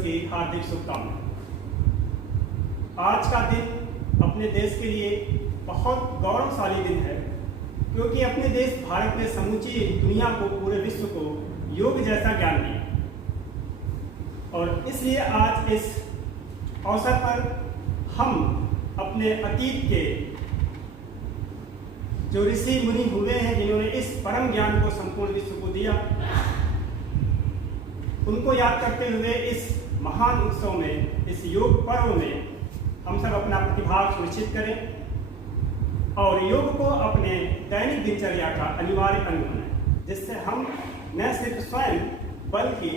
की हार्दिक शुभकामनाएं। आज का दिन अपने देश के लिए बहुत गौरवशाली दिन है, क्योंकि अपने देश भारत ने समूची दुनिया को, पूरे विश्व को योग जैसा ज्ञान दिया। और इसलिए आज इस अवसर पर हम अपने अतीत के जो ऋषि मुनि हुए हैं, जिन्होंने इस परम ज्ञान को संपूर्ण विश्व को दिया, उनको याद करते हुए इस महान उत्सव में, इस योग पर्व में हम सब अपना प्रतिभाग सुनिश्चित करें और योग को अपने दैनिक दिनचर्या का अनिवार्य अंग बनाएं, जिससे हम न सिर्फ स्वयं बल्कि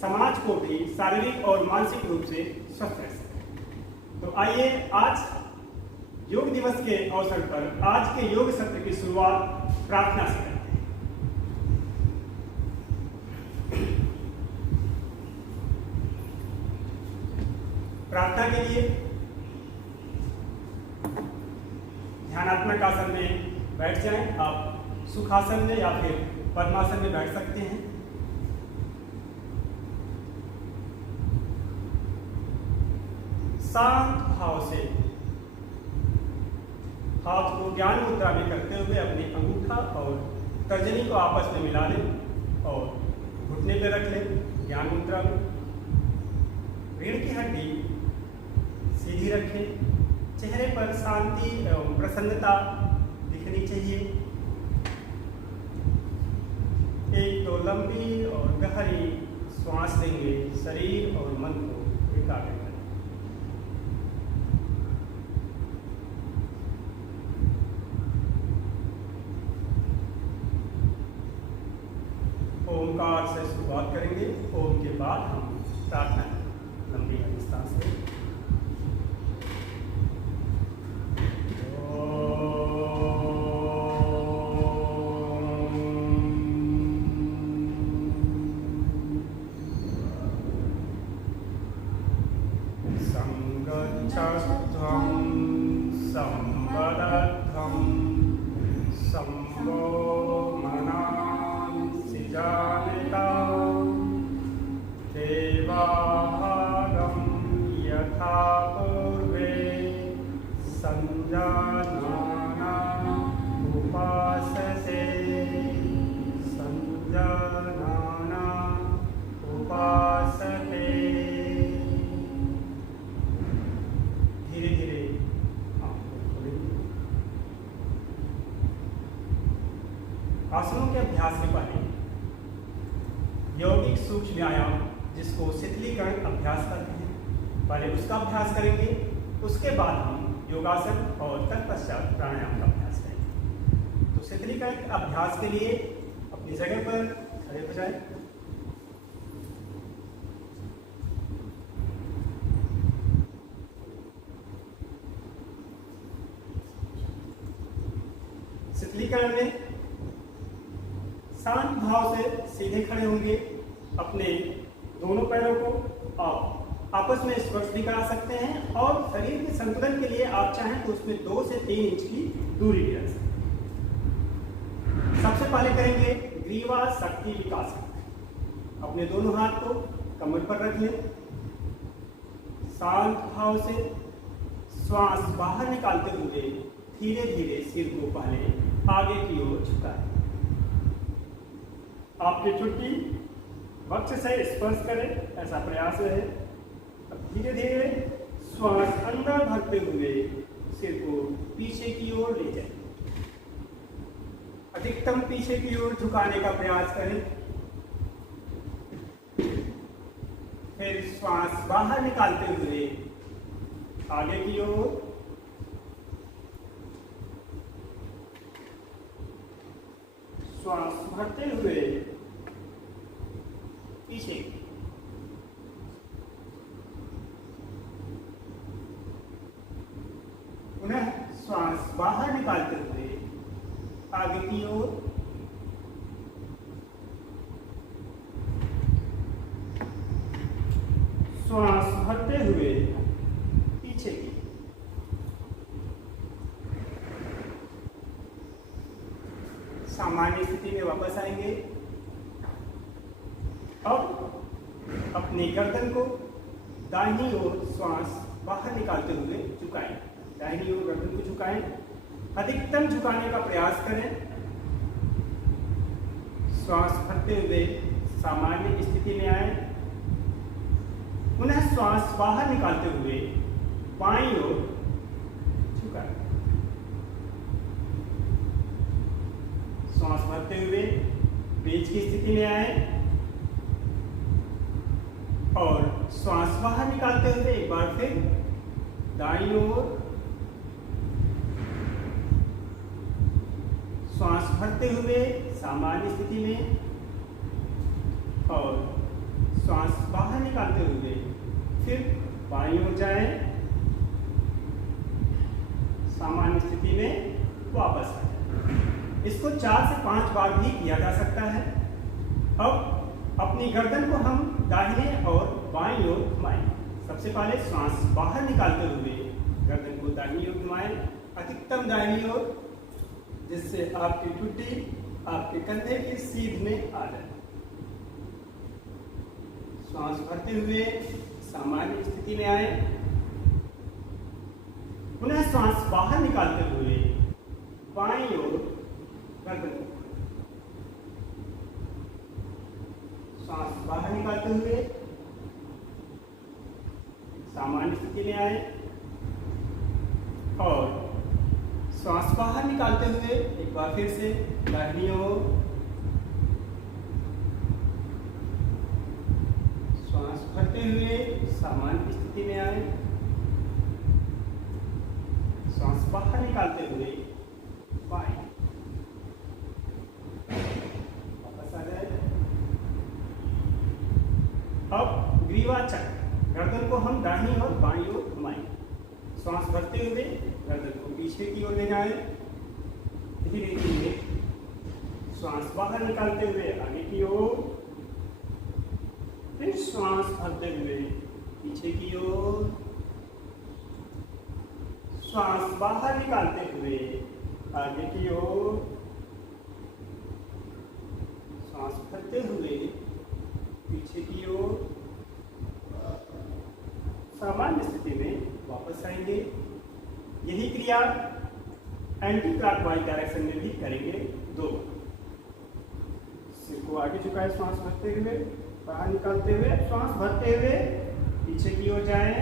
समाज को भी शारीरिक और मानसिक रूप से स्वस्थ रख सकें। तो आइए आज योग दिवस के अवसर पर आज के योग सत्र की शुरुआत प्रार्थना से करते हैं। प्रार्थना के लिए ध्यानात्मक आसन में बैठ जाएं। आप सुखासन में या फिर पद्मासन में बैठ सकते हैं। शांत भाव से हाथ को ज्ञान मुद्रा में करते हुए अपने अंगूठा और तर्जनी को आपस में मिला लें और घुटने पर रख लें ज्ञान मुद्रा में। रीढ़ की हड्डी सीधी रखें। चेहरे पर शांति एवं प्रसन्नता दिखनी चाहिए। एक तो लंबी और गहरी श्वास लेंगे। शरीर और मन को एकाग्र करें। ओमकार से शुरुआत करेंगे। ओम के बाद हम प्रार्थना करेंगे लंबी अवस्था से। आसनों के अभ्यास के पहले यौगिक सूक्ष्म व्यायाम, जिसको शिथिलीकरण अभ्यास कहते हैं, पहले उसका अभ्यास करेंगे। उसके बाद हम योगासन और तत्पश्चात प्राणायाम का अभ्यास करेंगे। तो शिथिलीकरण अभ्यास के लिए अपनी जगह पर खड़े हो जाएं। शिथिलीकरण में शांत भाव से सीधे खड़े होंगे। अपने दोनों पैरों को आप आपस में स्पर्श भी करा सकते हैं और शरीर के संतुलन के लिए आप चाहें तो उसमें 2 से 3 इंच की दूरी भी रख सकते हैं। सबसे पहले करेंगे ग्रीवा शक्ति विकास। अपने दोनों हाथ को कमर पर रख लें। शांत भाव से श्वास बाहर निकालते हुए धीरे धीरे सिर को पहले आगे की ओर झुकाएं। आपकी चुटकी वक्ष से स्पर्श करें, ऐसा प्रयास रहे। अब धीरे धीरे श्वास अंदर भरते हुए सिर को पीछे की ओर ले जाएं। अधिकतम पीछे की ओर झुकाने का प्रयास करें। फिर श्वास बाहर निकालते हुए आगे की ओर। श्वास भरते हुए पीछे। पुनः श्वास बाहर निकालते हुए आगे की ओर। श्वास भरते हुए पीछे की। सामान्य स्थिति में वापस आएंगे। अब अपनी गर्दन को दाहिनी ओर श्वास बाहर निकालते हुए झुकाएं। दाहिनी ओर गर्दन को झुकाएं, अधिकतम झुकाने का प्रयास करें। श्वास भरते हुए सामान्य स्थिति में आए। पुनः श्वास बाहर निकालते हुए बाईं ओर झुकाएं। श्वास भरते हुए पेच की स्थिति में आए और श्वास बाहर निकालते हुए एक बार फिर दाईं ओर। श्वास भरते हुए सामान्य स्थिति में और श्वास बाहर निकालते हुए फिर बाईं ओर जाएं, सामान्य स्थिति में वापस आए। इसको 4 से 5 बार भी किया जा सकता है। अब अपनी गर्दन को हम दाहिने और बाईं ओर घुमाएं। सबसे पहले श्वास बाहर निकालते हुए गर्दन को दाहिनी ओर घुमाएं, अधिकतम दाहिनी ओर, जिससे आपकी ठुड्डी आपके कंधे की सीध में आ जाए। श्वास भरते हुए सामान्य स्थिति में आए। पुनः श्वास बाहर निकालते हुए बाईं ओर गर्दन को, श्वास बाहर निकालते हुए सामान्य स्थिति में आए और श्वास बाहर निकालते हुए एक बार फिर से दाहिनी ओर। श्वास भरते हुए सामान्य स्थिति में आए, श्वास बाहर निकालते हुए बाएं, वापस आ जाए। अब ग्रीवा चक्र, गर्दन को हम दाहिनी और बाईं ओर घुमाएंगे। श्वास भरते हुए गर्दन को पीछे की ओर ले जाएं, धीरे धीरे श्वास बाहर निकालते हुए आगे की ओर, फिर श्वास भरते हुए पीछे की ओर, श्वास बाहर निकालते हुए आगे की ओर, श्वास भरते हुए पीछे की ओर, सामान्य स्थिति में वापस आएंगे। यही क्रिया एंटी क्लॉकवाइज डायरेक्शन में भी करेंगे 2 बार। सिर को आगे झुकाए, श्वास भरते हुए बाहर निकालते हुए, श्वास भरते हुए पीछे की ओर जाएं,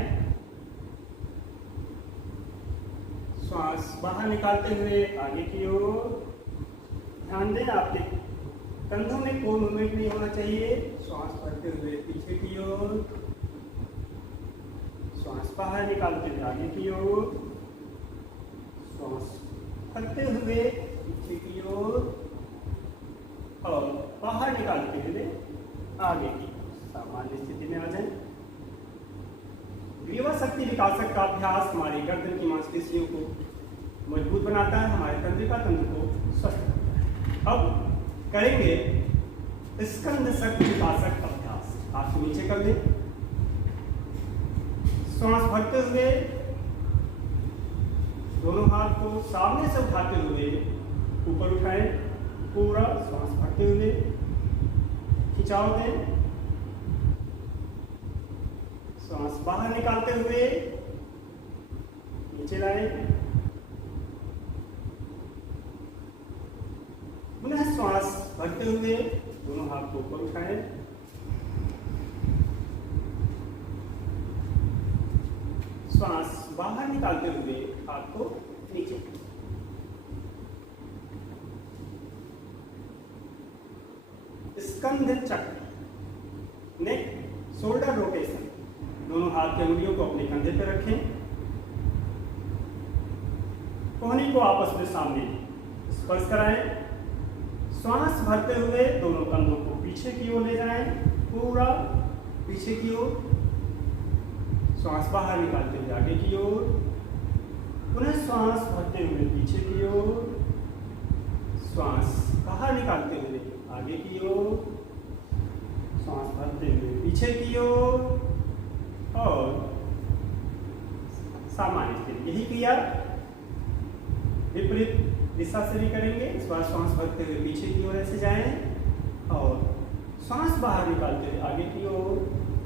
श्वास बाहर निकालते हुए आगे की ओर। ध्यान दें आपके कंधों में कोई मूवमेंट नहीं होना चाहिए। श्वास भरते हुए पीछे की ओर, श्वास बाहर निकालते हुए आगे की ओर, श्वास भरते हुए पीछे की ओर और बाहर निकालते हुए आगे की सामान्य स्थिति में आ जाएं। ग्रीवा शक्ति विकासक का अभ्यास हमारी गर्दन की मांसपेशियों को मजबूत बनाता है, हमारे तंत्रिका तंत्र को स्वस्थ करता है। अब करेंगे स्कंद शक्ति विकासक अभ्यास। हाथ नीचे कर दें, श्वास भरते हुए दोनों हाथ को सामने से उठाते हुए ऊपर उठाएं, पूरा श्वास भरते हुए खिंचाव दें, श्वास बाहर निकालते हुए नीचे लाएं, पुनः श्वास भरते हुए दोनों हाथ को ऊपर उठाएं, श्वास बाहर निकालते हुए हाथ को नीचे। स्कंध चक्र, नेक शोल्डर रोटेशन। दोनों हाथ की उंगलियों को अपने कंधे पर रखें, कोहनी को आपस में सामने स्पर्श कराएं, श्वास भरते हुए दोनों कंधों को पीछे की ओर ले जाएं, पूरा पीछे की ओर, श्वास बाहर निकालते हुए आगे की ओर, पुनः श्वास भरते हुए पीछे की ओर, श्वास बाहर निकालते हुए आगे की ओर, श्वास भरते हुए पीछे की ओर और सामान्य स्थिति। यही क्रिया विपरीत दिशा से भी करेंगे। इस बार श्वास भरते हुए पीछे की ओर ऐसे जाएं और श्वास बाहर निकालते हुए आगे की ओर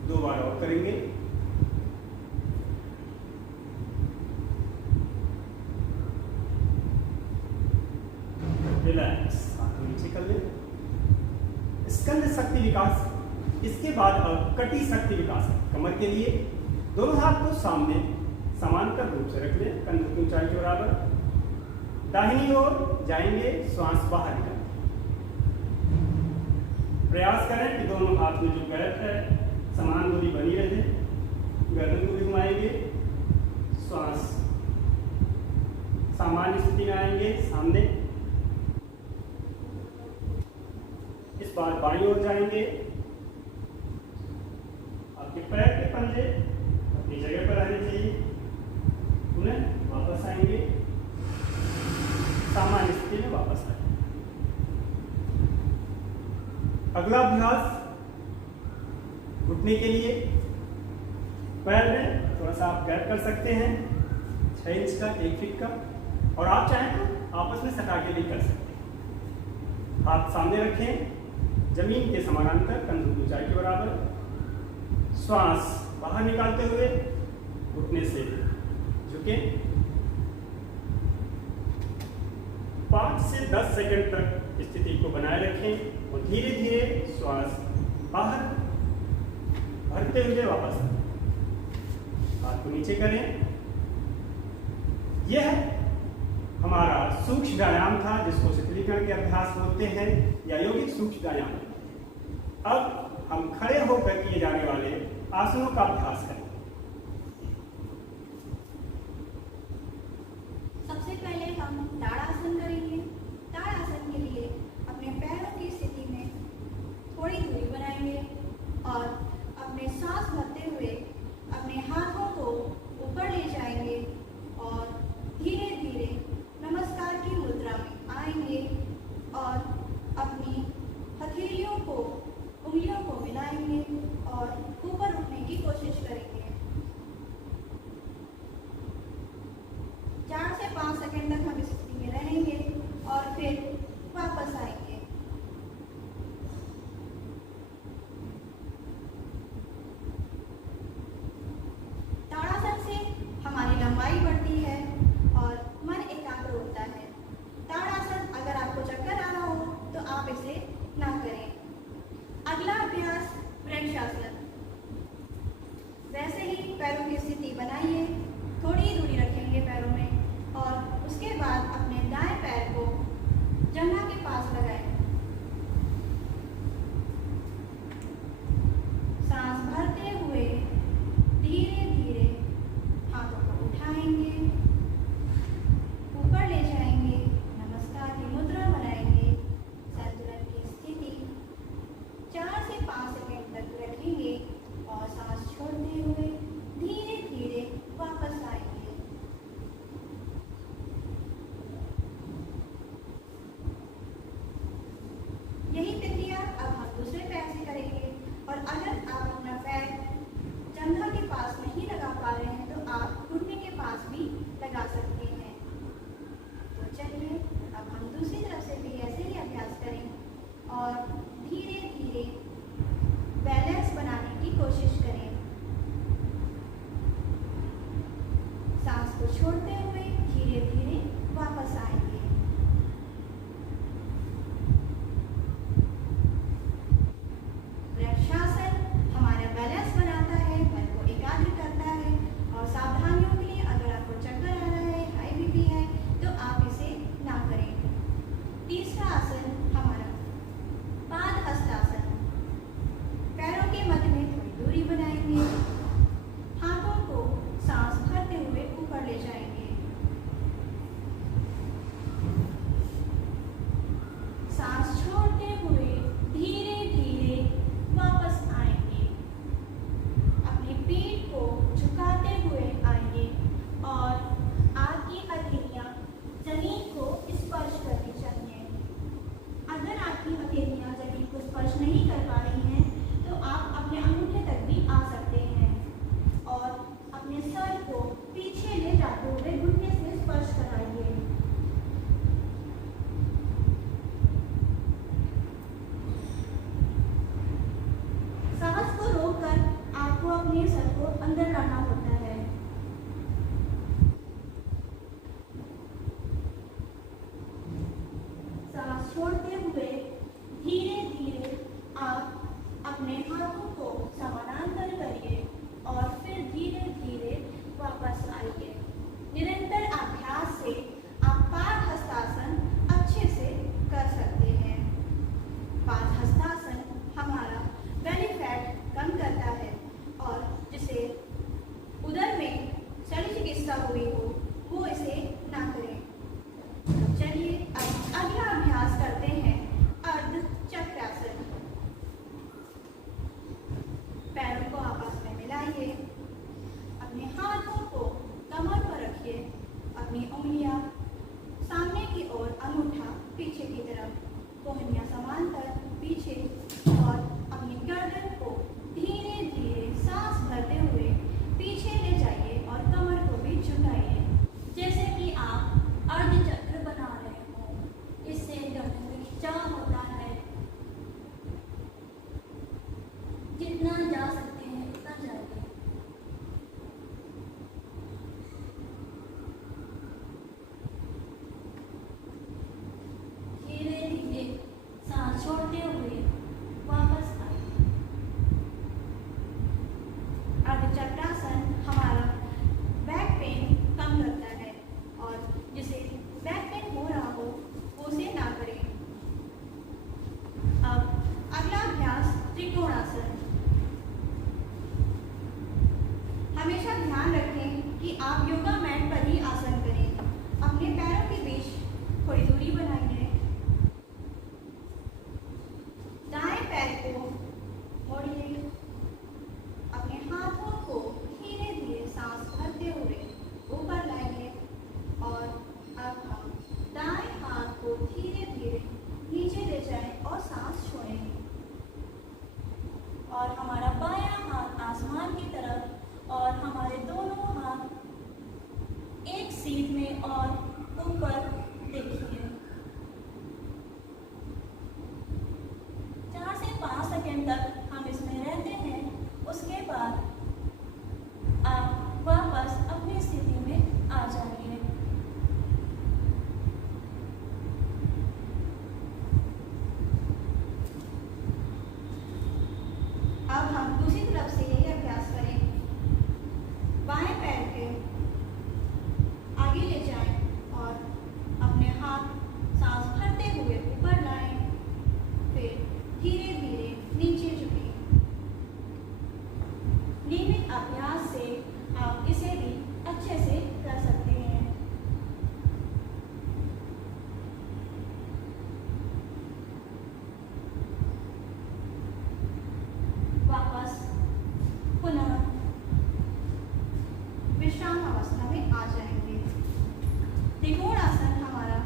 2 बार और करेंगे। विकास। इसके बाद अब कटी शक्ति विकास है। कमर के लिए दोनों हाथ को सामने समांतर रूप से रख लें, कंधों की ऊंचाई के बराबर। दाहिनी ओर जाएंगे, श्वास बाहर निकालें। प्रयास करें कि दोनों हाथ में जो गैप है समान दूरी बनी रहे। गर्दन को भी घुमाएंगे, श्वास सामान्य स्थिति में आएंगे, सामने। इस बार बाईं ओर जाएंगे। आपके पैर के पंजे अपनी जगह पर रहने चाहिए। पुनः वापस आएंगे, सामान्य स्थिति में वापस आएंगे। अगला अभ्यास घुटने के लिए पैर में थोड़ा सा आप गैप कर सकते हैं, 6 इंच का, 1 फीट का, और आप चाहें तो आपस में सटा के भी कर सकते हैं। हाथ सामने रखें, जमीन के समानांतर, कंधों की ऊंचाई के बराबर। श्वास बाहर निकालते हुए घुटने से झुके। 5 से 10 सेकंड तक स्थिति को बनाए रखें और धीरे धीरे श्वास बाहर भरते हुए वापस आए। हाथ को नीचे करें। यह हमारा सूक्ष्म व्यायाम था जिसको शिथिलीकरण के अभ्यास बोलते हैं या यौगिक सूक्ष्म व्यायाम। अब हम खड़े होकर किए जाने वाले आसनों का अभ्यास करें। सबसे पहले हम ताड़ासन करेंगे। ताड़ासन के लिए अपने पैरों की स्थिति में थोड़ी दूरी बनाएंगे और अपने सांस भरते हुए अपने हाथों को ऊपर ले जाएंगे और धीरे धीरे नमस्कार की मुद्रा में आएंगे और अपनी हथेलियों को, उंगलियों को मिलाएंगे और ऊपर उठने की कोशिश करेंगे। 4 से 5 सेकंड तक हम इस स्थिति में रहेंगे और फिर वापस आएंगे। ताड़ासन से हमारी लंबाई बढ़ती है और मन एकाग्र होता है। ताड़ासन अगर आपको चक्कर आ रहा हो तो आप इसे ना करें। अगला अभ्यास वृक्षासन। वैसे ही पैरों की स्थिति बनाइए, थोड़ी दूरी रखेंगे पैरों में और उसके बाद अपने दाएं पैर को जंघा के पास लगाएं। सांस भरते हुए धीरे धीरे हाथों को उठाएंगे, ऊपर ले जाएंगे, नमस्कार की मुद्रा बनाएंगे, संतुलन की स्थिति 4 से 5 सेकंड तक रखेंगे और सांस छोड़ते हुए धीरे धीरे वापस आएंगे। यही प्रक्रिया अब हम दूसरे पैर से करेंगे और अगर आप अपना पैर जंघा के पास नहीं लगा पा रहे हैं तो आप घुटने के पास भी लगा सकते हैं। तो चलिए अब हम दूसरी तरफ से भी ऐसे ही अभ्यास करें और धीरे धीरे बैलेंस बनाने की कोशिश करें। सांस को छोड़ते हुए धीरे धीरे वापस आएंगे। वृक्षासन हमारा बैलेंस बनाता है, मन को एकाग्र करता है और सावधानियों के लिए अगर आपको चक्कर आ रहा है, हाई बीपी है तो आप इसे ना करें। तीसरा आसन हमारा पाद हस्तासन। पैरों के मध्य में थोड़ी दूरी बनाएंगे, हाथों को सांस भरते हुए ऊपर ले जाएंगे। सांस छोड़ते हुए धीरे धीरे वापस आएंगे। अपनी पीठ को झुकाते हुए आएंगे और आपकी हथेलियां जमीन को स्पर्श करनी चाहिए। अगर आपकी हथेलियां जमीन को स्पर्श नहीं कर पा रही हैं तो आप अपने अंगूठे तक भी आ सकते हैं और अपने सर को पीछे ले जाते हुए घुटने से स्पर्श कराइए। सांस को रोककर आपको अपने सर को अंदर लाना होता है। सांस छोड़ते हुए धीरे धीरे आप और ऊपर देखिए। 4 से 5 सेकंड तक हम इसमें रहते हैं। उसके बाद आप वापस अपनी स्थिति में आ जाइए। अब हम दूसरी तरफ से यही अभ्यास करें। बाएं पैर के आगे ले जाएं और अपने हाथ सांस भरते हुए ऊपर लाएं, फिर धीरे धीरे नीचे झुकें। नियमित अभ्यास से आप इसे भी अच्छे से कर सकते हैं। वापस पुनः विश्राम अवस्था में आ जाएंगे। त्रिकोण आसन हमारा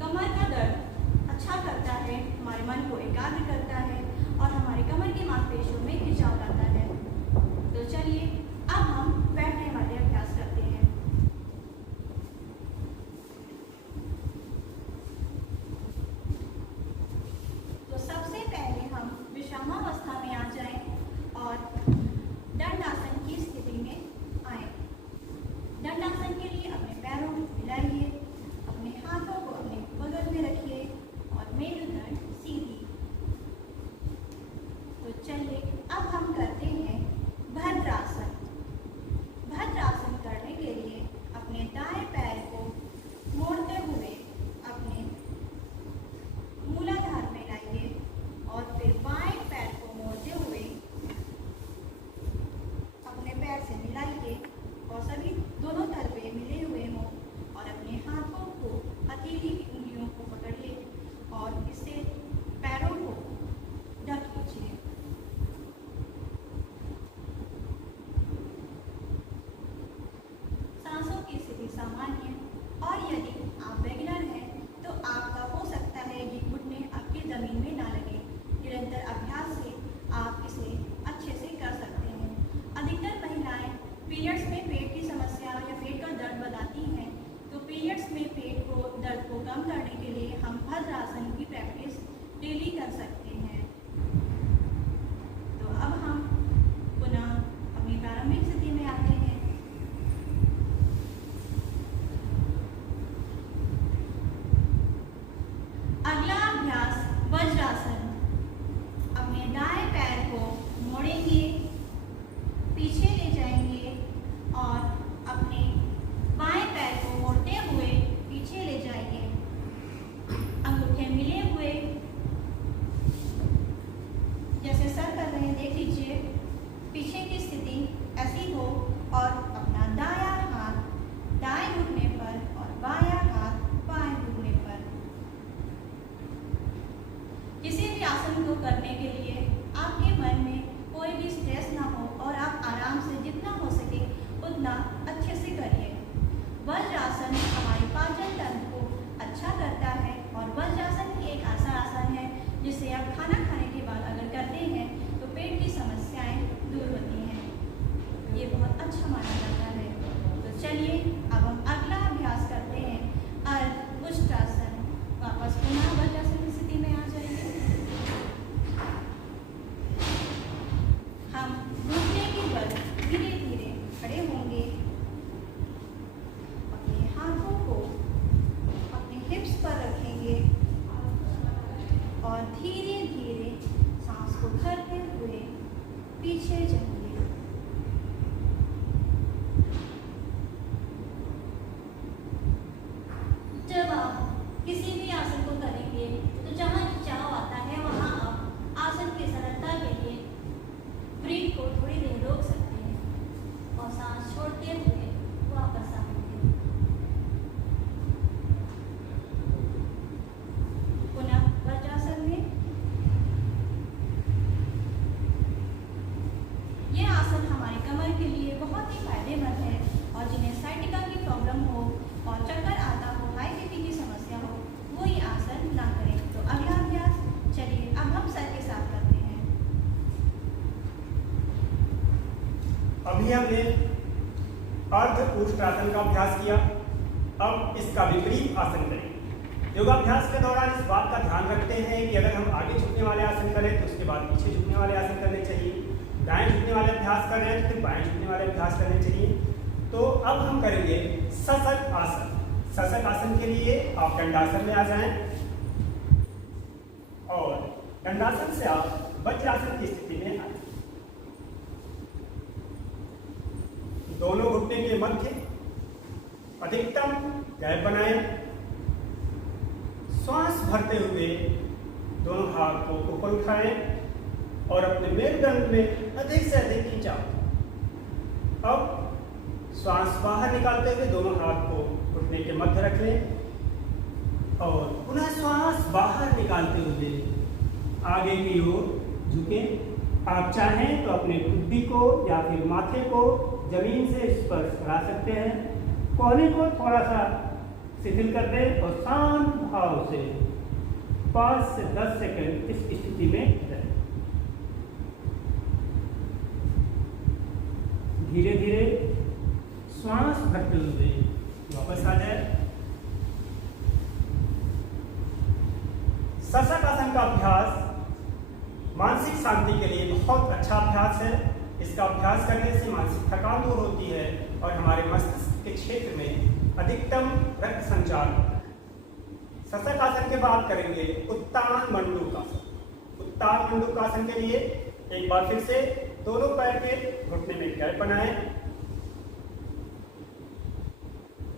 कमर का दर्द अच्छा करता है, हमारे मन को एकाग्र करता है और हमारे कमर की मांसपेशियों में खिंचाव लाता है। तो चलिए अब हम बैठने वाले अभ्यास करते हैं। तो सबसे पहले हम विश्रामावस्था में आ जाएं और दंडासन की स्थिति में आए। दंडासन के लिए अपने पैरों को मिलाइए, अपने हाथों को अपने बगल में रखिए और मेरुदंड सीधी। तो चलिए अब हम करते हैं भद्रासन। भद्रासन करने के लिए अपने दाएं पैर को मोड़ते हुए अपने मूलाधार में लाइए और फिर बाएं पैर को मोड़ते हुए अपने पैर से मिलाइए और सभी दोनों तलवे मिले हुए हों और अपने हाथों को हथेली की उंगलियों को पकड़िए और इससे पैरों को ढक लीजिए। सांसों की स्थिति सामान्य, और यदि आप बेगिनर हैं तो आपका हो सकता है कि घुटने आपके जमीन में ना लगे। निरंतर अभ्यास से आप इसे अच्छे से कर सकते हैं। अधिकतर महिलाएं पीरियड्स में पेट की समस्या या पेट का दर्द बताती हैं, तो पीरियड्स में पेट को दर्द को कम करने के लिए हम भद्रासन की प्रैक्टिस डेली कर सकते हैं। तो अब हम पुनः अपनी प्रारंभिक स्थिति में आते हैं। अगला अभ्यास वज्रासन। अपने दाएं पैर को मोड़ेंगे, पीछे ले जाएंगे और अपने बाएं पैर को मोड़ते हुए पीछे ले जाएंगे। अंगूठे मिले हुए जैसे सर कर रहे हैं, देख लीजिए। पीछे की स्थिति ऐसी हो और अपना दायां हाथ दाएं घुटने पर और बायां हाथ बाएं घुटने पर। किसी भी आसन को करने के लिए आपके मन में कोई भी स्ट्रेस ना हो और आप आराम से जितना हो सके उतना अच्छे से करिए। वज्रासन हमारे पाचन तंत्र को अच्छा करता है और वज्रासन ही एक ऐसा आसन है जिसे आप खाना खाने के बाद अगर करते हैं तो पेट की समस्याएं दूर होती हैं। ये बहुत अच्छा माना जाता है। तो चलिए अब हम अगला अभ्यास करते हैं, अर्ध उष्ट्रासन। वापस पुनः वज्रासन की स्थिति में आ जाएंगे। हम घुटने के बल धीरे धीरे खड़े होंगे, अपने हाथों को अपने हिप्स पर रखेंगे और धीरे धीरे सांस को भरते हुए पीछे जाएंगे। जब आप किसी भी आसन को करेंगे तो जहाँ खिंचाव आता है वहाँ आप आसन की सरलता के लिए ब्रीथ को थोड़ी देर रोक सकते हैं और सांस छोड़ते हुए वापस आएंगे। पुनः वज्रासन में यह आसन हमारे कमर के लिए बहुत ही फायदेमंद है और जिन्हें साइटिका की प्रॉब्लम हो और चक्कर आता हो, हाई बीपी की समस्या हो, वो ये आसन ना करें। तो अगला अभ्यास, चलिए अब हम सर के साथ करते हैं। अभी हमने अर्ध उष्ट्रासन का अभ्यास किया। अब इसका विपरीत आसन करें। योगाभ्यास के दौरान इस बात का ध्यान रखते हैं कि अगर हम आगे झुकने वाले आसन करें तो उसके बाद पीछे झुकने वाले आसन करने चाहिए, दाएं झुकने वाले अभ्यास कर रहे हैं तो फिर बाएं झुकने वाले अभ्यास करने चाहिए। तो अब हम करेंगे सशक आसन। सशक आसन के लिए आप दंडासन में आ जाएं और दंडासन से आप वज्रासन की स्थिति में आए। दोनों घुटने के मध्य अधिकतम गैप बनाएं। श्वास भरते हुए दोनों हाथ को ऊपर उठाएं और अपने मेरुदंड में अधिक से अधिक खिंचाव। अब श्वास बाहर निकालते हुए दोनों हाथ को घुटने के मध्य रख लें और पुनः श्वास बाहर निकालते हुए आगे की ओर झुकें। आप चाहें तो अपने ठुड्डी को या फिर माथे को जमीन से स्पर्श करा सकते हैं। कोहनी को थोड़ा सा शिथिल कर दें और शांत भाव से 5 से 10 सेकंड इस स्थिति में रहें। धीरे धीरे श्वास भरते हुए वापस आ जाए। शशक आसन का अभ्यास मानसिक शांति के लिए बहुत अच्छा अभ्यास है। इसका अभ्यास करने से मानसिक थकान दूर होती है और हमारे मस्तिष्क के क्षेत्र में अधिकतम रक्त संचार होता है। शशक आसन के बाद करेंगे उत्तान मंडूकासन। उत्तान मंडूकासन के लिए एक बार फिर से दोनों पैर के घुटने में गैप बनाएं।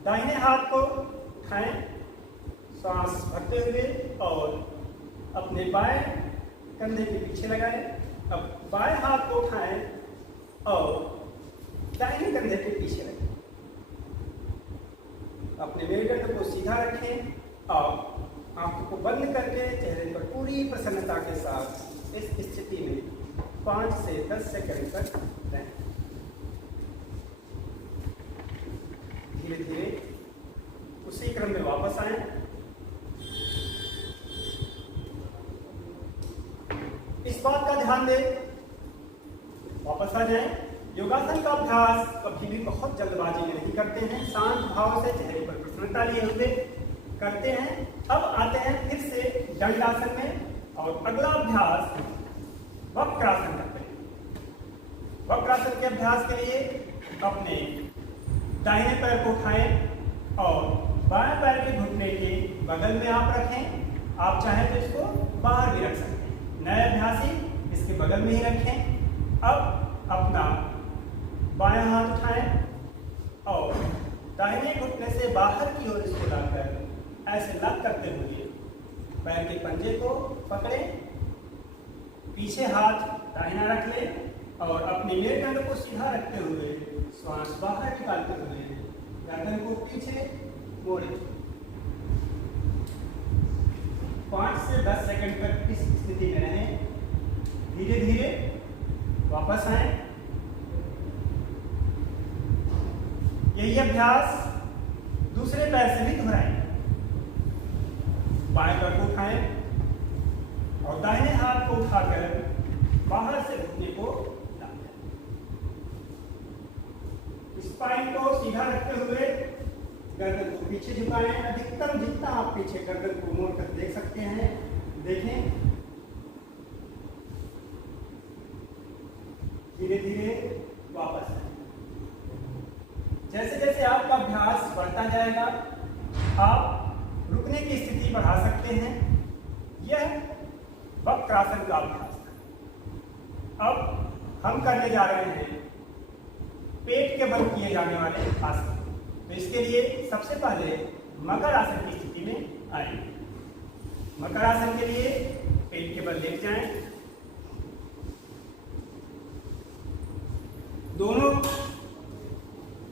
दाहिने हाथ को उठाएं, सांस भरते हुए और अपने बाएं कंधे के पीछे लगाएं। अब बाएं हाथ को उठाएं और दाहिने कंधे के पीछे लगाएं। अपने मेरुदंड को सीधा रखें और आंखों को बंद करके चेहरे पर पूरी प्रसन्नता के साथ इस स्थिति में 5 से 10 सेकंड तक रहें। धीरे धीरे उसी क्रम में वापस आएं। इस बात का ध्यान दें, वापस आ जाएं। योगासन का अभ्यास कभी भी बहुत जल्दबाजी में नहीं करते हैं, शांत भाव से चेहरे पर प्रसन्नता लिए हुए करते हैं। अब आते हैं फिर से दंडासन में और अगला अभ्यास वक्रासन करते हैं। वक्रासन के अभ्यास के लिए अपने दाहिने पैर को उठाएं और बाएं पैर के घुटने के बगल में आप रखें। आप चाहें तो इसको बाहर भी रख सकते हैं। नए अभ्यासी इसके बगल में ही रखें। अब अपना बायां हाथ उठाएं और दाहिने घुटने से बाहर की ओर इसको लाकर ऐसे लग करते हुए पैर के पंजे को पकड़ें। पीछे हाथ दाहिना रख लें और अपने मेरुदंड को सीधा रखते हुए श्वास बाहर निकालते हुए गर्दन को पीछे मोड़ें। 5 से 10 सेकंड तक इस स्थिति में रहें। धीरे धीरे वापस आएं। यही अभ्यास दूसरे पैर से भी दोहराएं। बाएं पैर को उठाएं और दाहिने हाथ को उठाकर बाहर से घुटने को डालें। स्पाइन को सीधा रखते हुए गर्दन को पीछे झुकाएं। अधिकतम जितना आप पीछे गर्दन को मोड़कर देख सकते हैं देखें। धीरे धीरे वापस आए। जैसे जैसे आपका अभ्यास बढ़ता जाएगा आप रुकने की स्थिति बढ़ा सकते हैं। यह वक्रासन का अभ्यास है। अब हम करने जा रहे हैं पेट के बल किए जाने वाले आसन। तो इसके लिए सबसे पहले मकर आसन की स्थिति में आएंगे। मकर आसन के लिए पेट के बल लेट जाएं। दोनों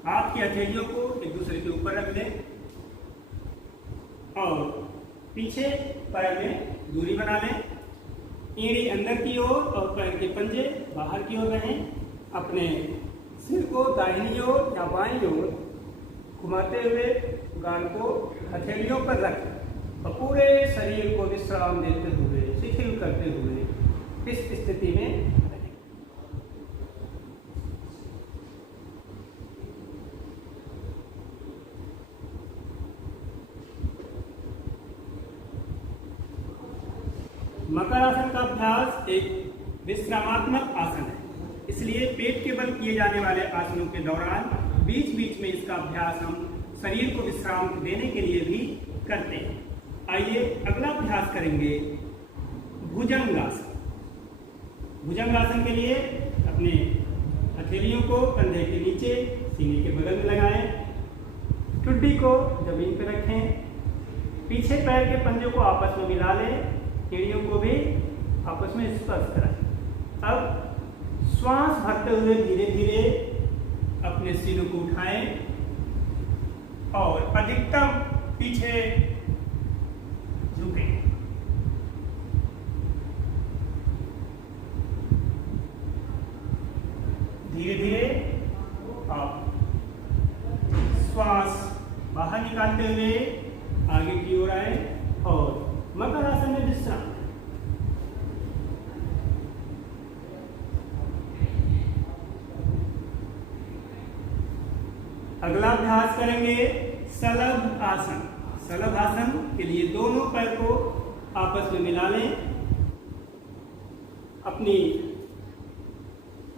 हाथ की हथेलियों को एक दूसरे के ऊपर रख लें और पीछे पैर में दूरी बना लें। एड़ी अंदर की ओर और पैर के पंजे बाहर की ओर रहें। अपने सिर को दाहिनी ओर या बाईं ओर घुमाते हुए गाल को हथेलियों पर रखें और पूरे शरीर को विश्राम देते हुए शिथिल करते हुए इस स्थिति में रहें। मकर आसन का अभ्यास एक विश्रामात्मक आसन है, इसलिए पेट के बल किए जाने वाले आसनों के दौरान बीच बीच में इसका अभ्यास हम शरीर को विश्राम देने के लिए भी करते हैं। आइए अगला अभ्यास करेंगे भुजंगासन। भुजंगासन के लिए अपने हथेलियों को कंधे के नीचे सीने के बगल में लगाएं, ठुड्डी को जमीन पर रखें, पीछे पैर के पंजों को आपस में मिला लें, एड़ियों को भी आपस में स्पर्श कराएं। अब श्वास भरते हुए धीरे धीरे अपने सीनों को उठाएं और अधिकतम पीछे झुकें। धीरे धीरे आप श्वास बाहर निकालते हुए आगे की ओर आए और मकर आसन में विश्राम। अगला अभ्यास करेंगे शलभ आसन। शलभ आसन के लिए दोनों पैर को आपस में मिला लें, अपनी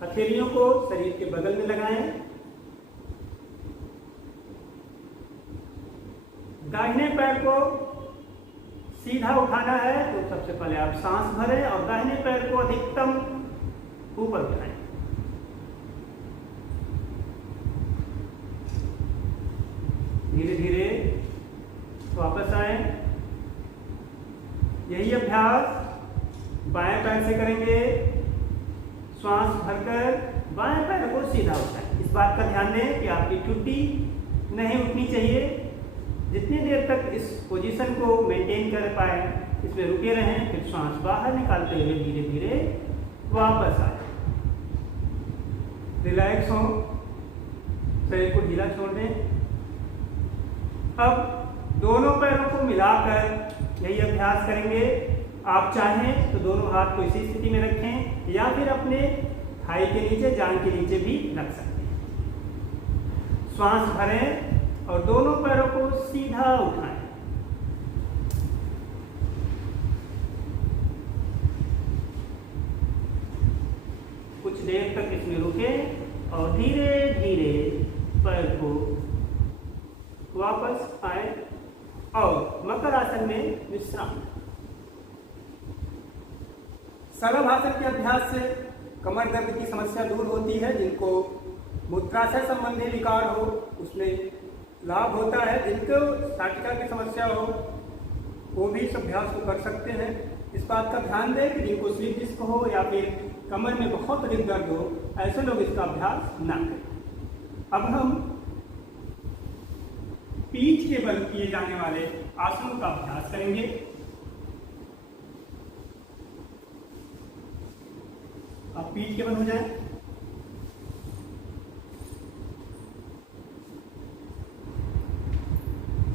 हथेलियों को शरीर के बगल में लगाएं, दाहिने पैर को सीधा उठाना है तो सबसे पहले आप सांस भरें और दाहिने पैर को अधिकतम ऊपर उठाएं। धीरे धीरे वापस आए। यही अभ्यास बाएं पैर से करेंगे। श्वास भरकर बाएं पैर को सीधा उठाएं। इस बात का ध्यान दें कि आपकी ठुड्डी नहीं उठनी चाहिए। जितनी देर तक इस पोजीशन को मेंटेन कर पाए इसमें रुके रहें, फिर श्वास बाहर निकालते हुए धीरे धीरे वापस आए। रिलैक्स हो, शरीर को ढीला छोड़ दें। अब दोनों पैरों को मिलाकर यही अभ्यास करेंगे। आप चाहें तो दोनों हाथ को इसी स्थिति में रखें या फिर अपने थाई के नीचे, जांघ के नीचे भी रख सकते हैं। श्वास भरें और दोनों पैरों को सीधा उठाएं। कुछ देर तक इसमें रुकें और धीरे धीरे पैर को वापस आए और मकर आसन में विश्राम। शलभ आसन के अभ्यास से कमर दर्द की समस्या दूर होती है। जिनको मूत्राशय संबंधी विकार हो उसमें लाभ होता है। जिनको साटिका की समस्या हो वो भी इस अभ्यास को कर सकते हैं। इस बात का ध्यान दें कि जिनको स्लिप डिस्क हो या फिर कमर में बहुत अधिक दर्द हो, ऐसे लोग इसका अभ्यास ना करें। अब हम पीठ के बल किए जाने वाले आसनों का अभ्यास करेंगे। आप पीठ के बल हो जाए।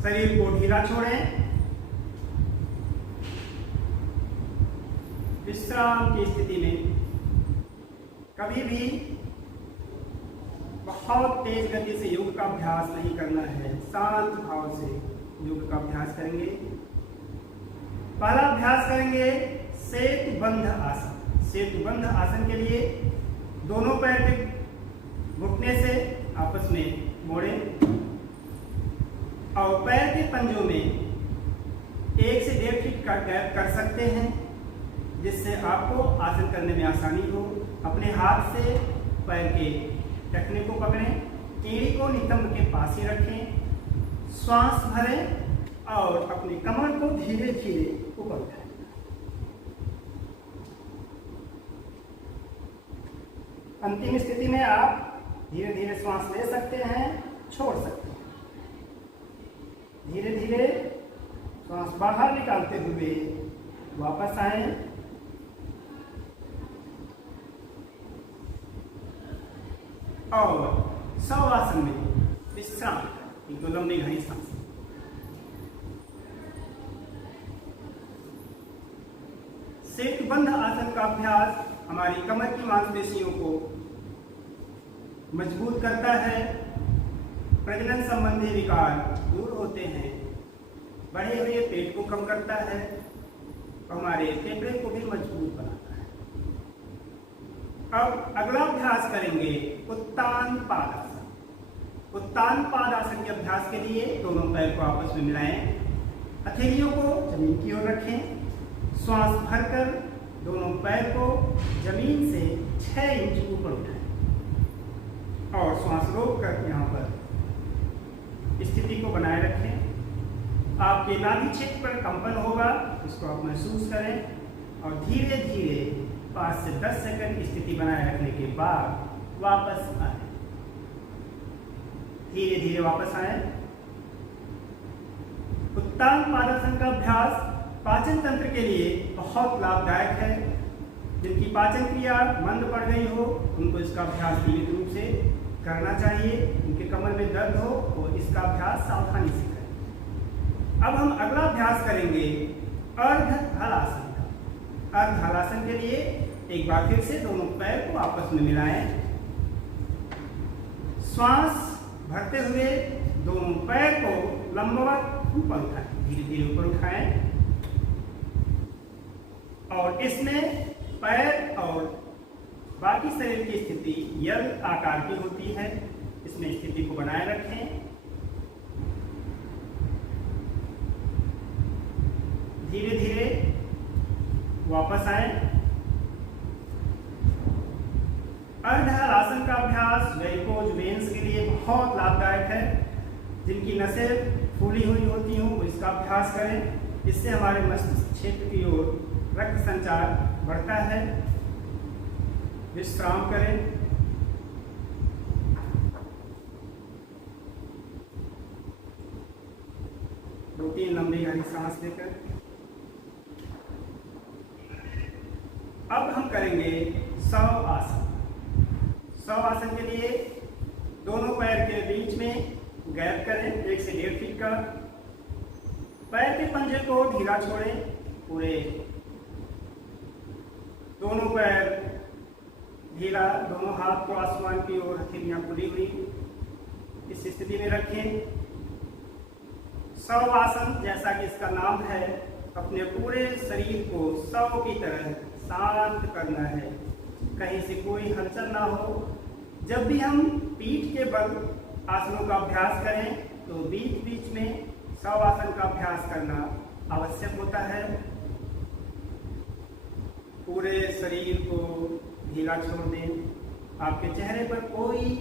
शरीर को ढीला छोड़ें। विश्राम की स्थिति में कभी भी बहुत तेज गति से योग का अभ्यास नहीं करना है। शांत भाव से योग का अभ्यास करेंगे। पहला अभ्यास करेंगे सेतुबंध आसन। सेतुबंध आसन के लिए दोनों पैर के घुटने से आपस में मोड़ें और पैर के पंजों में 1 से 1.5 फीट का गैप कर सकते हैं, जिससे आपको आसन करने में आसानी हो। अपने हाथ से पैर के टखने को पकड़ें, एड़ी को नितंब के पास ही रखें, श्वास भरें और अपनी कमर को धीरे धीरे ऊपर उठाएं। अंतिम स्थिति में आप धीरे धीरे श्वास ले सकते हैं, छोड़ सकते हैं। धीरे धीरे श्वास बाहर निकालते हुए वापस आए और शवासन में विश्राम। एक दो लंबी घनी सांस। सेतुबंध आसन का अभ्यास हमारी कमर की मांसपेशियों को मजबूत करता है। प्रजनन संबंधी विकार दूर होते हैं। बढ़े हुए पेट को कम करता है। हमारे फेफड़े को भी मजबूत बनाता है। अब अगला अभ्यास करेंगे उत्तान पादासन। उत्तान पादासन के अभ्यास के लिए दोनों पैर को आपस में मिलाएं, हथेलियों को जमीन की ओर रखें, श्वास भरकर दोनों पैर को जमीन से 6 इंच ऊपर उठाएं और श्वास रोककर यहाँ पर स्थिति को बनाए रखें। आपके नाभि क्षेत्र पर कंपन होगा, उसको आप महसूस करें और धीरे धीरे 5 से 10 सेकंड स्थिति बनाए रखने के बाद वापस आए। धीरे धीरे वापस आए। उत्तान पादासन का अभ्यास पाचन तंत्र के लिए बहुत लाभदायक है। जिनकी पाचन क्रिया मंद पड़ गई हो उनको इसका अभ्यास नियमित रूप से करना चाहिए। उनके कमर में दर्द हो तो इसका अभ्यास सावधानी से करें। अब हम अगला अभ्यास करेंगे अर्ध हलासन का। अर्ध हलासन के लिए एक बार फिर से दोनों पैर को आपस में मिलाएं, श्वास भरते हुए दोनों पैर को लंबवत ऊपर उठाएं, धीरे धीरे ऊपर उठाएं और इसमें पैर और बाकी शरीर की स्थिति यल आकार की होती है। इसमें स्थिति को बनाए रखें। धीरे धीरे वापस आए। अर्ध हलासन का अभ्यास वेरिकोज वेन्स के लिए बहुत लाभदायक है। जिनकी नसें फूली हुई होती हों वो इसका अभ्यास करें। इससे हमारे मस्तिष्क क्षेत्र की ओर रक्त संचार बढ़ता है। विश्राम करें। दो तीन लंबी गहरी सांस लेकर अब हम करेंगे शव आसन। शव आसन के लिए दोनों पैर के बीच में गैप करें 1 से 1.5 फीट का। पैर के पंजे को ढीला छोड़ें। पूरे दोनों पैर ढीला, दोनों हाथ को आसमान की ओर हथेलियां खुली हुई इस स्थिति में रखें। शव आसन जैसा कि इसका नाम है, अपने पूरे शरीर को शव की तरह शांत करना है, कहीं से कोई हलचल ना हो। जब भी हम पीठ के बल आसनों का अभ्यास करें तो बीच बीच में शव आसन का अभ्यास करना आवश्यक होता है। पूरे शरीर को ढीला छोड़ दें। आपके चेहरे पर कोई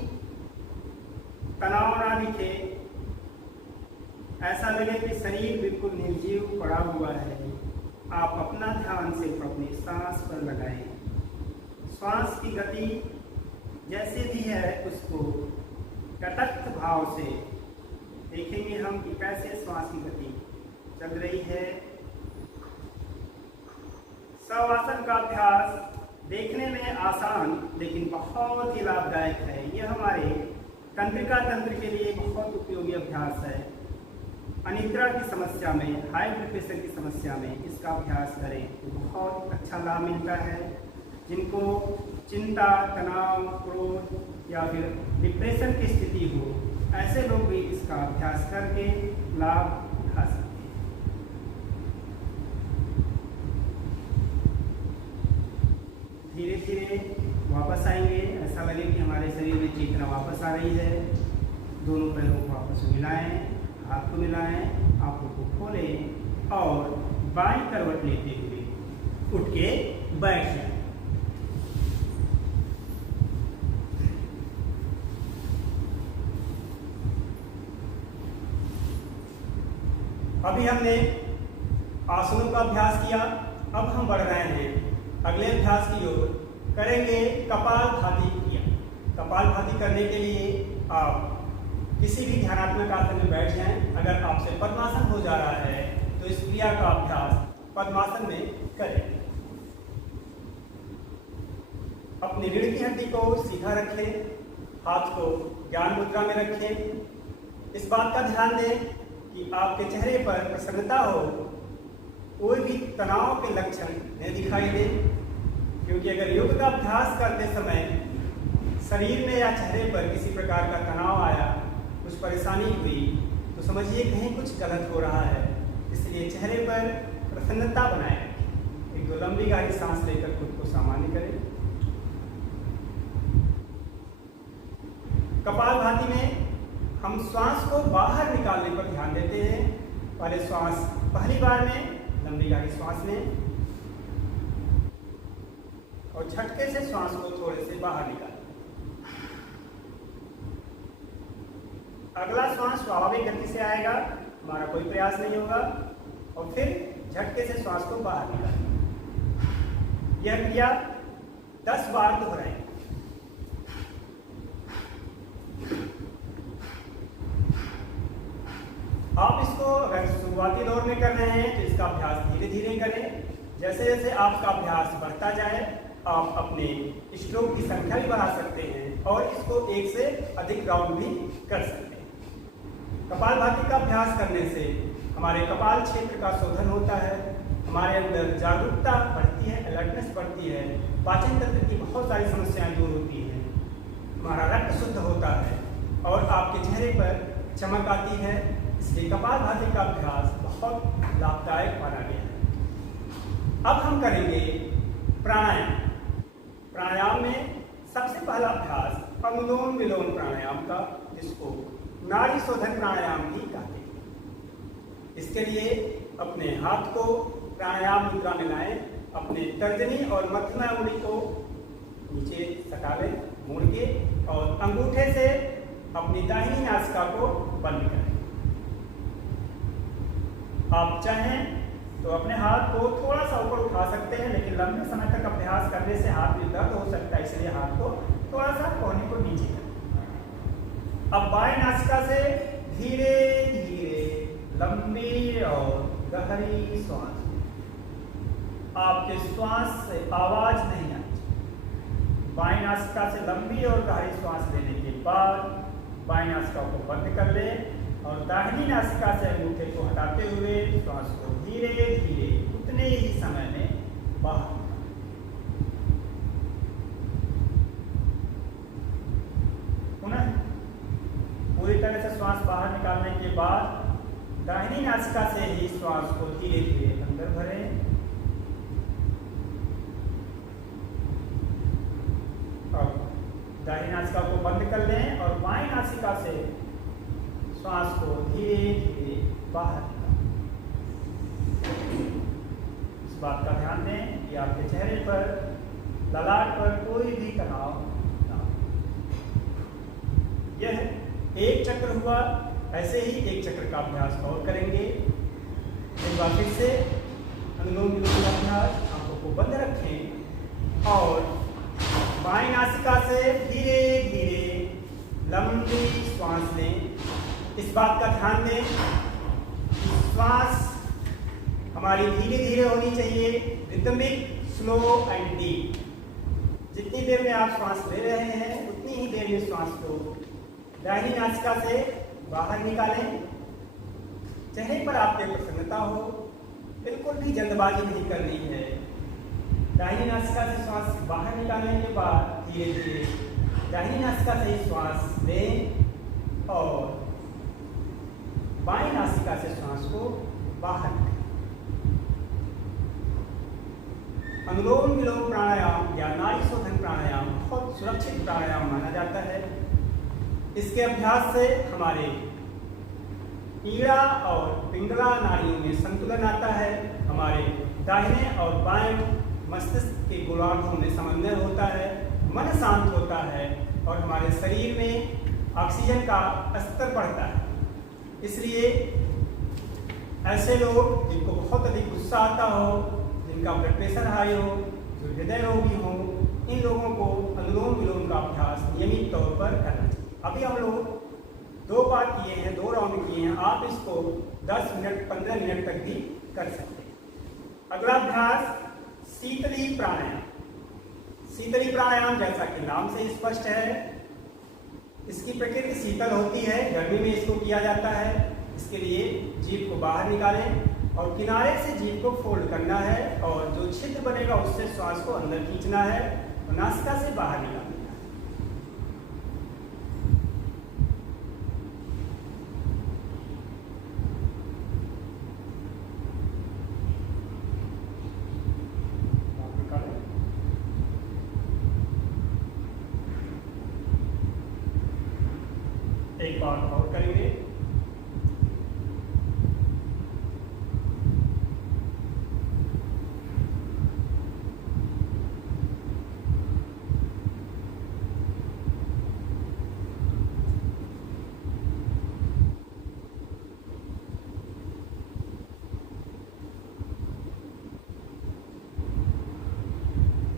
तनाव ना दिखे, ऐसा लगे कि शरीर बिल्कुल निर्जीव पड़ा हुआ है। आप अपना ध्यान सिर्फ अपनी सांस पर लगाएं। श्वास की गति जैसे भी है उसको तटस्थ भाव से देखेंगे हम कि कैसे श्वास की गति चल रही है। शव आसन का अभ्यास देखने में आसान लेकिन बहुत ही लाभदायक है। यह हमारे तंत्रिका तंत्र के लिए बहुत उपयोगी अभ्यास है। अनिद्रा की समस्या में, हाई ब्लड प्रेशर की समस्या में इसका अभ्यास करें तो बहुत अच्छा लाभ मिलता है। जिनको चिंता, तनाव, क्रोध या फिर डिप्रेशन की स्थिति हो, ऐसे लोग भी इसका अभ्यास करके लाभ उठा सकते हैं। धीरे धीरे वापस आएंगे। ऐसा लगे कि हमारे शरीर में चेतना वापस आ रही है। दोनों पैरों को आपस में मिलाएं, हाथ को मिलाएं, आंखों को खोलें और बाईं करवट लेते हुए उठ के बैठ जाएं। अभी हमने आसनों का अभ्यास किया। अब हम बढ़ रहे हैं अगले अभ्यास की ओर। करेंगे कपालभाति क्रिया। कपालभाति करने के लिए आप किसी भी ध्यानात्मक आसन में बैठ जाएं। अगर आपसे पद्मासन हो जा रहा है तो इस क्रिया का अभ्यास पद्मासन में करें। अपनी रीढ़ की हड्डी को सीधा रखें, हाथ को ज्ञान मुद्रा में रखें। इस बात का ध्यान दें कि आपके चेहरे पर प्रसन्नता हो, कोई भी तनाव के लक्षण न दिखाई दे। क्योंकि अगर योग का अभ्यास करते समय शरीर में या चेहरे पर किसी प्रकार का तनाव आया, कुछ परेशानी हुई, तो समझिए कहीं कुछ गलत हो रहा है। इसलिए चेहरे पर प्रसन्नता बनाए रखें। तो लंबी गहरी सांस लेकर खुद को सामान्य करें। कपालभाति में हम श्वास को बाहर निकालने पर ध्यान देते हैं। पहले श्वास पहली बार में लंबी गहरी श्वास लें और झटके से श्वास को थोड़े से बाहर निकालें। अगला श्वास स्वाभाविक गति से आएगा, हमारा कोई प्रयास नहीं होगा, और फिर झटके से श्वास को बाहर निकालें। यह क्रिया 10 बार दोहराएं। आप इसको अगर शुरुआती दौर में कर रहे हैं तो इसका अभ्यास धीरे धीरे करें। जैसे जैसे आपका अभ्यास बढ़ता जाए आप अपने स्ट्रोक की संख्या भी बढ़ा सकते हैं और इसको 1 से अधिक राउंड भी कर सकते हैं। कपालभाति का अभ्यास करने से हमारे कपाल क्षेत्र का शोधन होता है, हमारे अंदर जागरूकता बढ़ती है, अलर्टनेस बढ़ती है, पाचन तंत्र की बहुत सारी समस्याएं दूर होती हैं, हमारा रक्त शुद्ध होता है और आपके चेहरे पर चमक आती है। इसलिए कपालभाति का अभ्यास बहुत लाभदायक माना गया है। अब हम करेंगे प्राणायाम। प्राणायाम में सबसे पहला अभ्यास अनुलोम विलोम प्राणायाम का, जिसको नाड़ी शोधन प्राणायाम भी कहते हैं। इसके लिए अपने हाथ को प्राणायाम मुद्रा में लाएं, अपने तर्जनी और मध्यमा अंगुली को नीचे सटा लें मोड़ के, और अंगूठे से अपनी दाहिनी नासिका को बंद करें। आप चाहें तो अपने हाथ को थोड़ा सा ऊपर उठा सकते हैं, लेकिन लंबे समय तक अभ्यास करने से हाथ में दर्द हो सकता है, इसलिए हाथ को थोड़ा सा कोहनी को नीचे करें। अब बाएं नासिका से धीरे धीरे लंबी और गहरी श्वास। आपके श्वास से आवाज नहीं आती। बाएं नासिका से लंबी और गहरी श्वास लेने के बाद बाएं नासिका को बंद कर लें और दाहिनी नासिका से अंगूठे को हटाते हुए श्वास को धीरे धीरे उतने ही समय में बाहर। पुनः पूरी तरह से श्वास बाहर निकालने के बाद दाहिनी नासिका से ही श्वास को धीरे धीरे अंदर भरें। अब दाहिनी नासिका को बंद कर लें और बाएं नासिका से श्वास को धीरे धीरे बाहर निकालें। इस बात का ध्यान दें कि आपके चेहरे पर, ललाट पर कोई भी तनाव ना हो। यह एक चक्र हुआ। ऐसे ही एक चक्र का अभ्यास और करेंगे। एक बार फिर से अनुलोम विलोम का अभ्यास। आंखों को बंद रखें और बाएं नासिका से धीरे धीरे लंबी श्वास लें। इस बात का ध्यान दें कि श्वास हमारी धीरे धीरे होनी चाहिए, रिदमिक, स्लो एंड डीप। जितनी देर में आप श्वास ले रहे हैं उतनी ही देर में श्वास को दाहिनी नासिका से बाहर निकालें। चेहरे पर आपके प्रसन्नता हो, बिल्कुल भी जल्दबाजी नहीं करनी है। दाहिनी नासिका से श्वास बाहर निकालने के बाद धीरे धीरे दाहिनी नासिका से श्वास लें और बाएं नासिका से श्वास को बाहर निकालें। अनुलोम विलोम प्राणायाम या नाड़ी शोधन प्राणायाम बहुत सुरक्षित प्राणायाम माना जाता है। इसके अभ्यास से हमारे ईड़ा और पिंगला नाड़ियों में संतुलन आता है, हमारे दाहिने और बाएं मस्तिष्क के गोलार्धों में समन्वय होता है, मन शांत होता है और हमारे शरीर में ऑक्सीजन का स्तर बढ़ता है। इसलिए ऐसे लोग जिनको बहुत अधिक गुस्सा आता हो, जिनका ब्लड प्रेशर हाई हो, जो हृदय रोगी हो, इन लोगों को अनुलोम विलोम का अभ्यास नियमित तौर पर करना चाहिए। अभी हम लोग 2 बार किए हैं, 2 राउंड किए हैं। आप इसको 10 मिनट 15 मिनट तक भी कर सकते हैं। अगला अभ्यास शीतली प्राणायाम। शीतली प्राणायाम जैसा कि नाम से स्पष्ट है, इसकी प्रकृति शीतल होती है, गर्मी में इसको किया जाता है। इसके लिए जीभ को बाहर निकालें और किनारे से जीभ को फोल्ड करना है और जो छिद्र बनेगा उससे श्वास को अंदर खींचना है और नासिका से बाहर निकालना है। एक बार और करेंगे।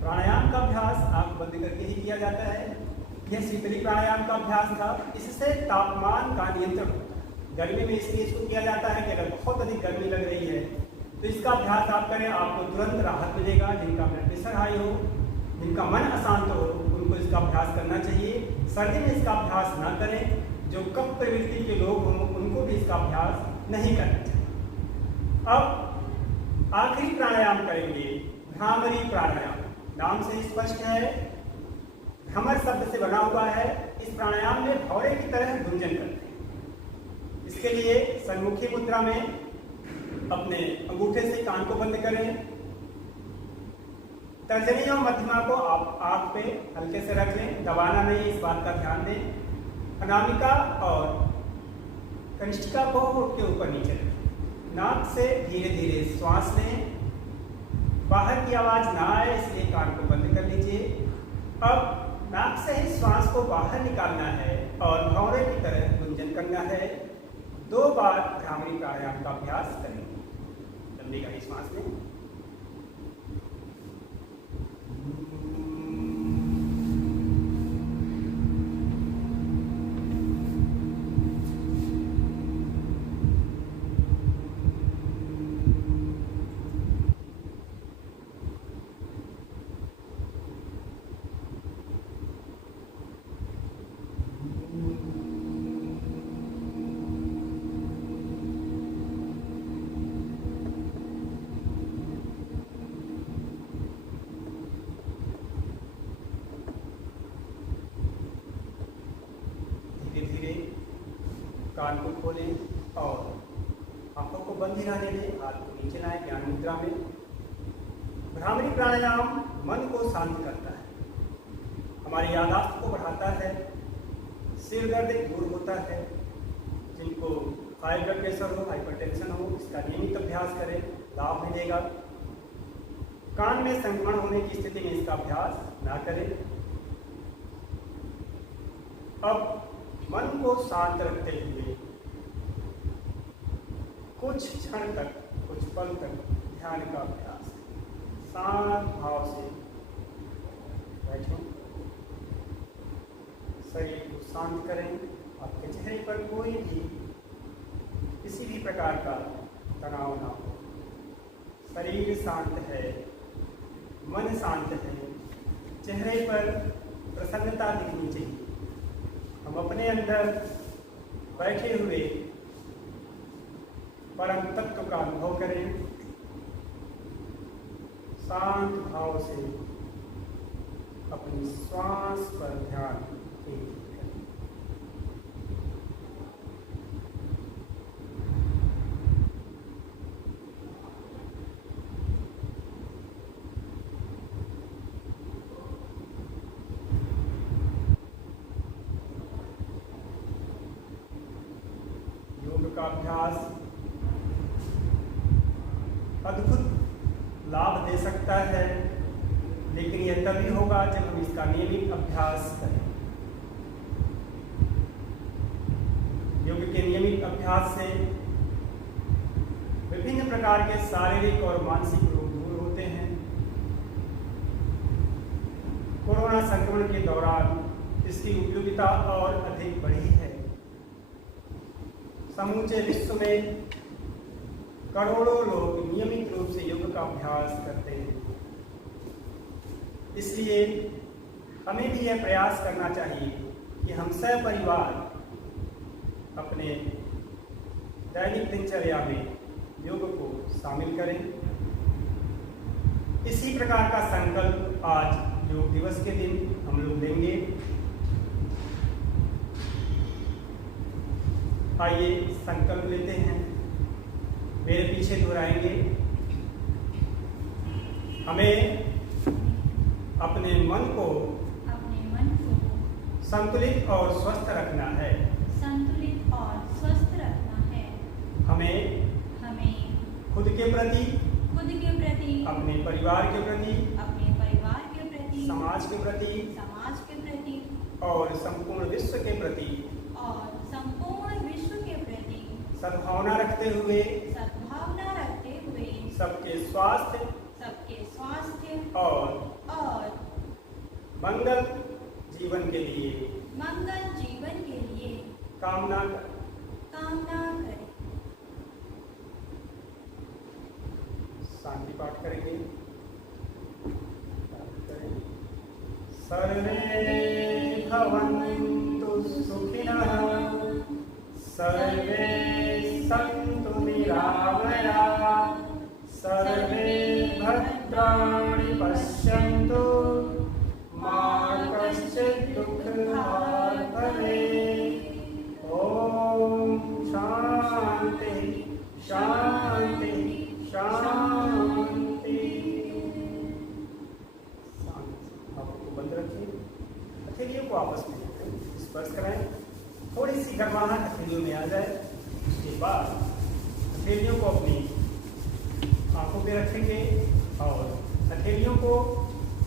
प्राणायाम का अभ्यास आंख बंद करके ही किया जाता है। यह शीतली प्राणायाम का अभ्यास था। इससे तापमान का नियंत्रण होता है। गर्मी में इसलिए इसको किया जाता है कि अगर बहुत अधिक गर्मी लग रही है तो इसका अभ्यास आप करें, आपको तुरंत राहत मिलेगा। जिनका ब्लड प्रेशर हाई हो, जिनका मन अशांत हो, उनको इसका अभ्यास करना चाहिए। सर्दी में इसका अभ्यास ना करें। जो कफ प्रवृत्ति के लोग हों उनको भी इसका अभ्यास नहीं करना चाहिए। अब आखिरी प्राणायाम करेंगे, भ्रामरी प्राणायाम। नाम से स्पष्ट है, भ्रमर शब्द से बना हुआ है। इस प्राणायाम में भौरे की तरह गुंजन करते हैं। इसके लिए सन्मुखी मुद्रा में अपने अंगूठे से कान को बंद करें। तर्जनी और मध्यमा को आप आंख पे हल्के से रख लें, दबाना नहीं, इस बात का ध्यान दें। अनामिका और कनिष्ठिका को होठ के ऊपर नीचे रखें। नाक से धीरे धीरे श्वास लें। बाहर की आवाज ना आए इसलिए कान को बंद कर लीजिए। अब नाक से ही श्वास को बाहर निकालना है और भौरे की तरह गुंजन करना है। 2 बार भ्रामरी प्राणायाम का अभ्यास करेंगे। लंबी गहरी श्वास लें। धीरे धीरे कान को खोलें और आंखों को बंद ही रहने दें। हाथ को नीचे लाएं ज्ञान मुद्रा में। भ्रामरी प्राणायाम मन को शांत करता है, हमारी याददाश्त को बढ़ाता है, सिर दर्द दूर होता है। जिनको हाई ब्लड प्रेशर हो, हाइपरटेंशन हो, इसका नियमित अभ्यास करें, लाभ मिलेगा। कान में संक्रमण होने की स्थिति में इसका अभ्यास ना करें। अब मन को शांत रखते हुए कुछ क्षण तक, कुछ पल तक ध्यान का अभ्यास, शांत भाव से बैठें। शरीर को शांत करें। आपके चेहरे पर कोई भी किसी भी प्रकार का तनाव ना हो। शरीर शांत है, मन शांत है, चेहरे पर प्रसन्नता दिखनी चाहिए। हम अपने अंदर बैठे हुए परम तत्व का अनुभव करें। शांत भाव से अपनी श्वास पर ध्यान केंद्रित करें। योग का अभ्यास अद्भुत लाभ दे सकता है, लेकिन यह तभी होगा जब हम इसका नियमित अभ्यास करें। योग के नियमित अभ्यास से विभिन्न प्रकार के शारीरिक और मानसिक रोग दूर होते हैं। कोरोना संक्रमण के दौरान इसकी उपयोगिता और अधिक बढ़ी है। समूचे विश्व में करोड़ों लोग नियमित रूप से योग का अभ्यास करते हैं। इसलिए हमें भी यह प्रयास करना चाहिए कि हम सपरिवार अपने दैनिक दिनचर्या में योग को शामिल करें। इसी प्रकार का संकल्प आज योग दिवस के दिन हम लोग लेंगे। आइए संकल्प लेते हैं, मेरे पीछे दोहराएंगे। हमें अपने मन को संतुलित और स्वस्थ रखना है। संतुलित और स्वस्थ रखना है। हमें खुद के प्रति, अपने परिवार के प्रति, समाज के प्रति और संपूर्ण विश्व के प्रति सद्भावना रखते हुए सबके स्वास्थ्य और मंगल जीवन के लिए कामना करें। शांति पाठ करेंगे। सर्वे भवन्तु सुखिनः, सर्वे सन्तु निरामयाः, सर्वे भद्राणि पश्यन्तु, मा कश्चित् दुःखभाग् भवेत्। ॐ शान्ति शान्ति शान्ति। आपको बंद रखिए। हथेलियों को आपस में स्पर्श कराएं। थोड़ी सी गर्माहट हथेलियों में आ जाए, उसके बाद हथेलियों को अपनी आंखों पे रखेंगे और हथेलियों को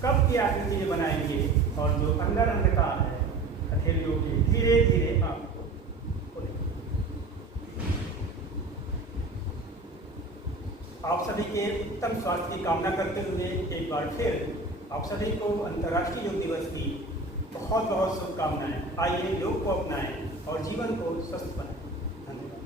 कप की आकृति में बनाएंगे और जो अंदर अंधकार है हथेलियों के धीरे धीरे आपको खोलेंगे। आप सभी के उत्तम स्वास्थ्य की कामना करते हुए एक बार फिर आप सभी को अंतर्राष्ट्रीय योग दिवस की बहुत बहुत शुभकामनाएं। आइए योग को अपनाएं और जीवन को स्वस्थ बनाएं। धन्यवाद।